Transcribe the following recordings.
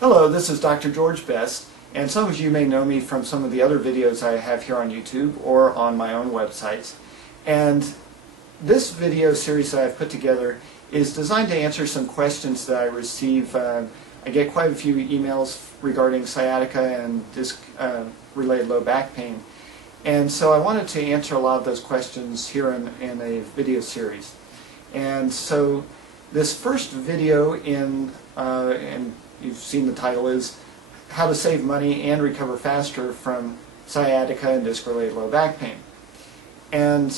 Hello, this is Dr. George Best, and some of you may know me from some of the other videos I have here on YouTube or on my own websites. And this video series that I've put together is designed to answer some questions that I receive. I get quite a few emails regarding sciatica and disc-related low back pain. And so I wanted to answer a lot of those questions here in a video series. And so this first video and you've seen the title, is How to Save Money and Recover Faster from Sciatica and Disc-Related Low Back Pain. And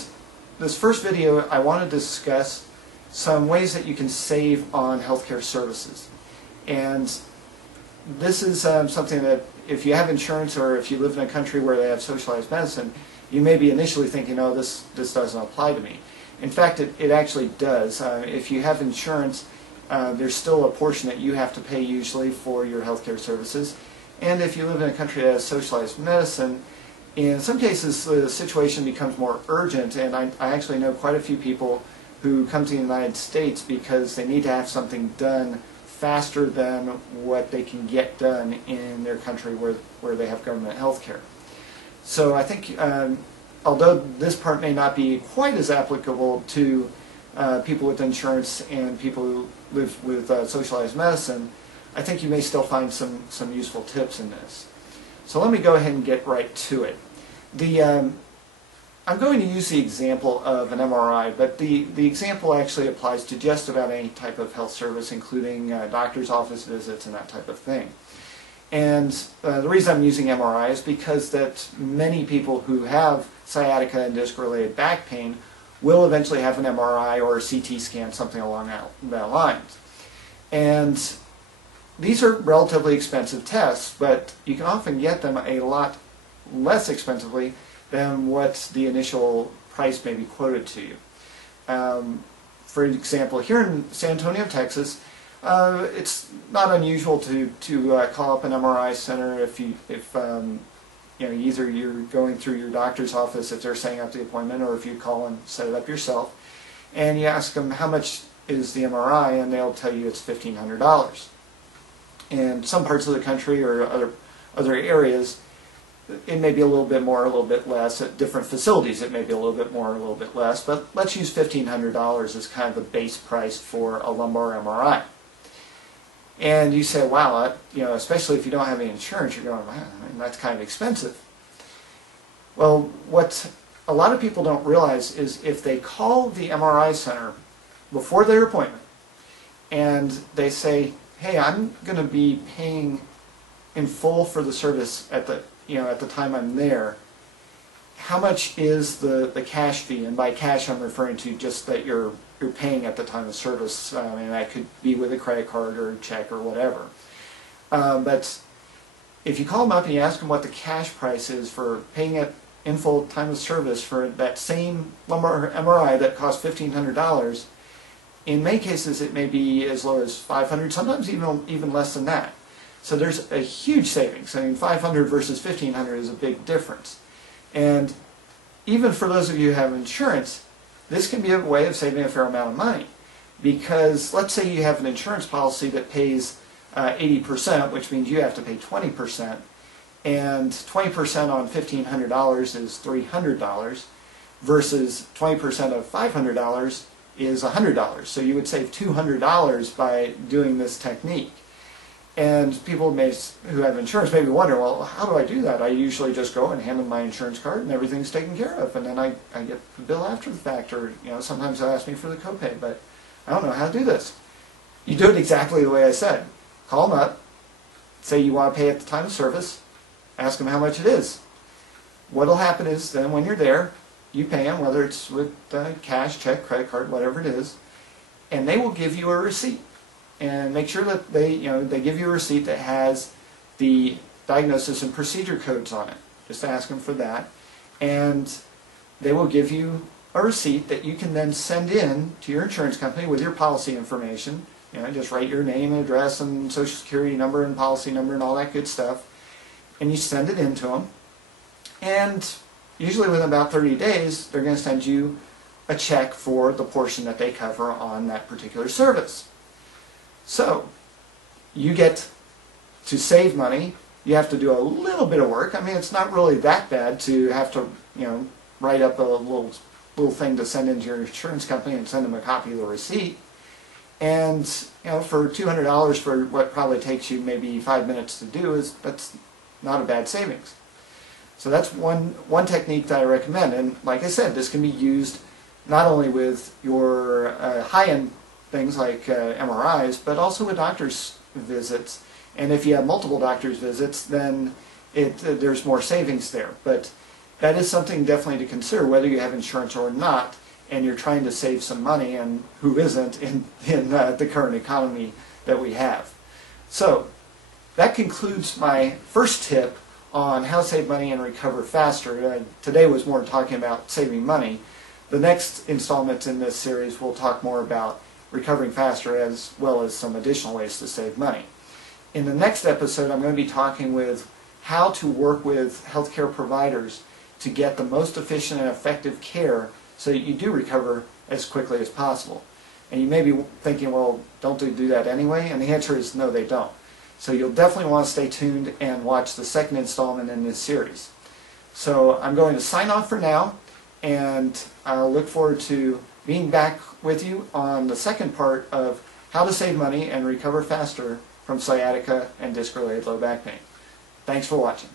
this first video, I want to discuss some ways that you can save on healthcare services. And this is something that if you have insurance or if you live in a country where they have socialized medicine, you may be initially thinking, oh, this doesn't apply to me. In fact, it actually does. If you have insurance, there's still a portion that you have to pay usually for your healthcare services. And if you live in a country that has socialized medicine, in some cases the situation becomes more urgent, and I actually know quite a few people who come to the United States because they need to have something done faster than what they can get done in their country where they have government health care. So I think although this part may not be quite as applicable to people with insurance and people who live with socialized medicine, I think you may still find some useful tips in this. So let me go ahead and get right to it. I'm going to use the example of an MRI, but the example actually applies to just about any type of health service, including doctor's office visits and that type of thing. And the reason I'm using MRI is because that many people who have sciatica and disc-related back pain will eventually have an MRI or a CT scan, something along that lines. And these are relatively expensive tests, but you can often get them a lot less expensively than what the initial price may be quoted to you. For example, here in San Antonio, Texas, it's not unusual to call up an MRI center if either you're going through your doctor's office if they're setting up the appointment, or if you call and set it up yourself, and you ask them how much is the MRI, and they'll tell you it's $1,500. In some parts of the country or other areas, it may be a little bit more, a little bit less. At different facilities, it may be a little bit more, a little bit less. But let's use $1,500 as kind of the base price for a lumbar MRI. And you say, wow, especially if you don't have any insurance, you're going, wow, that's kind of expensive. Well, what a lot of people don't realize is if they call the MRI center before their appointment and they say, hey, I'm going to be paying in full for the service at the time I'm there, how much is the cash fee? And by cash, I'm referring to just that you're paying at the time of service, and that could be with a credit card or a check or whatever. But if you call them up and you ask them what the cash price is for paying at in full time of service for that same lumbar MRI that costs $1,500, in many cases it may be as low as $500, sometimes even less than that. So there's a huge savings. I mean, $500 versus $1,500 is a big difference. And even for those of you who have insurance, this can be a way of saving a fair amount of money. Because let's say you have an insurance policy that pays 80%, which means you have to pay 20%, and 20% on $1,500 is $300, versus 20% of $500 is $100. So you would save $200 by doing this technique. And people who have insurance may be wondering, well, how do I do that? I usually just go and hand them my insurance card and everything's taken care of, and then I get the bill after the fact, or sometimes they'll ask me for the copay, but I don't know how to do this. You do it exactly the way I said. Call them up, say you want to pay at the time of service, ask them how much it is. What'll happen is then when you're there, you pay them, whether it's with cash, check, credit card, whatever it is, and they will give you a receipt. And make sure that they give you a receipt that has the diagnosis and procedure codes on it. Just ask them for that. And they will give you a receipt that you can then send in to your insurance company with your policy information. Just write your name and address and social security number and policy number and all that good stuff. And you send it in to them. And usually within about 30 days, they're going to send you a check for the portion that they cover on that particular service. So you get to save money, you have to do a little bit of work. I mean, it's not really that bad to have to, write up a little thing to send into your insurance company and send them a copy of the receipt. And for $200 for what probably takes you maybe 5 minutes to do, that's not a bad savings. So that's one technique that I recommend. And like I said, this can be used not only with your high-end things like MRIs, but also with doctor's visits. And if you have multiple doctor's visits, then there's more savings there. But that is something definitely to consider, whether you have insurance or not, and you're trying to save some money, and who isn't in the current economy that we have. So that concludes my first tip on how to save money and recover faster. Today was more talking about saving money. The next installment in this series will talk more about recovering faster, as well as some additional ways to save money. In the next episode, I'm going to be talking with how to work with healthcare providers to get the most efficient and effective care so that you do recover as quickly as possible. And you may be thinking, well, don't they do that anyway? And the answer is no, they don't. So you'll definitely want to stay tuned and watch the second installment in this series. So I'm going to sign off for now, and I'll look forward to being back with you on the second part of how to save money and recover faster from sciatica and disc-related low back pain. Thanks for watching.